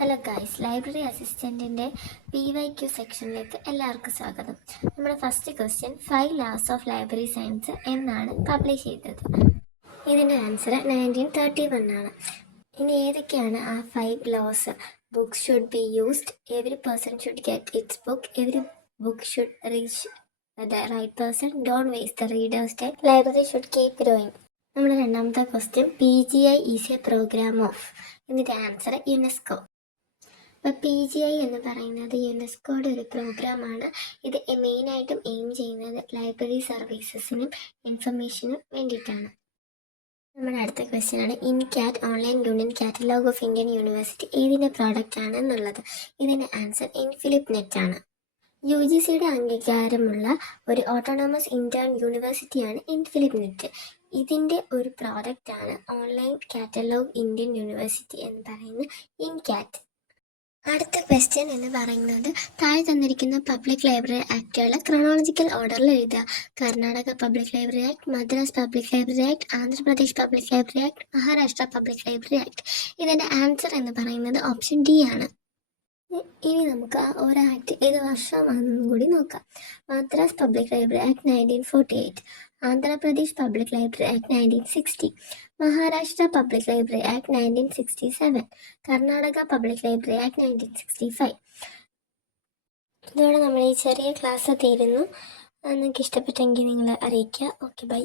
Hello guys, library അസിസ്റ്റൻറ്റിൻ്റെ PYQ സെക്ഷനിലേക്ക് എല്ലാവർക്കും സ്വാഗതം. നമ്മുടെ first question 5 laws of library science എന്നാണ് പബ്ലിഷ് ചെയ്തത്. ഇതിൻ്റെ ആൻസർ 1931 ആണ്. ഇനി ഏതൊക്കെയാണ് ആ 5 laws? Books should be used, every person should get its book, every book should reach the right person, don't waste the readers time, library should keep growing. നമ്മുടെ രണ്ടാമത്തെ question PGI is a programme of. ഇതിൻ്റെ answer UNESCO. അപ്പോൾ PGI എന്ന് പറയുന്നത് യുനെസ്കോയുടെ ഒരു പ്രോഗ്രാമാണ്. ഇത് മെയിനായിട്ടും എയിം ചെയ്യുന്നത് ലൈബ്രറി സർവീസസിനും ഇൻഫർമേഷനും വേണ്ടിയിട്ടാണ്. നമ്മുടെ അടുത്ത ക്വസ്റ്റ്യൻ ആണ് IndCat online union catalogue of Indian university ഏതിൻ്റെ പ്രോഡക്റ്റ് ആണ് എന്നുള്ളത്. ഇതിൻ്റെ ആൻസർ ഇൻഫിലിപ്പ് നെറ്റ് ആണ്. UGCയുടെ അംഗീകാരമുള്ള ഒരു ഓട്ടോണമസ് ഇന്റേൺ യൂണിവേഴ്സിറ്റിയാണ് ഇൻഫിലിപ്പ് നെറ്റ്. ഇതിൻ്റെ ഒരു പ്രോഡക്റ്റാണ് ഓൺലൈൻ കാറ്റലോഗ് ഇന്ത്യൻ യൂണിവേഴ്സിറ്റി എന്ന് പറയുന്ന ഇൻകാറ്റ്. അടുത്ത ക്വസ്റ്റ്യൻ എന്ന് പറയുന്നത് താഴെ തന്നിരിക്കുന്ന പബ്ലിക് ലൈബ്രറി ആക്ടുകൾ ക്രോണോളജിക്കൽ ഓർഡറിൽ എഴുതുക. Karnataka public library act, Madras public library act, Andhra Pradesh public library act, Maharashtra public library act. ഇതിൻ്റെ ആൻസർ എന്ന് പറയുന്നത് ഓപ്ഷൻ D ആണ്. ഇനി നമുക്ക് ആ ഒരു ആക്ട് ഏത് വർഷമാണെന്നും കൂടി നോക്കാം. Madras public library act 1948, Andhra Pradesh public library act 1960, Maharashtra public library act 1967, Karnataka public library act 1965. ഇതോടെ നമ്മൾ ഈ ചെറിയ ക്ലാസ് തീരുന്നു. നിങ്ങൾക്ക് ഇഷ്ടപ്പെട്ടെങ്കിൽ നിങ്ങൾ അറിയിക്കുക. Okay, by.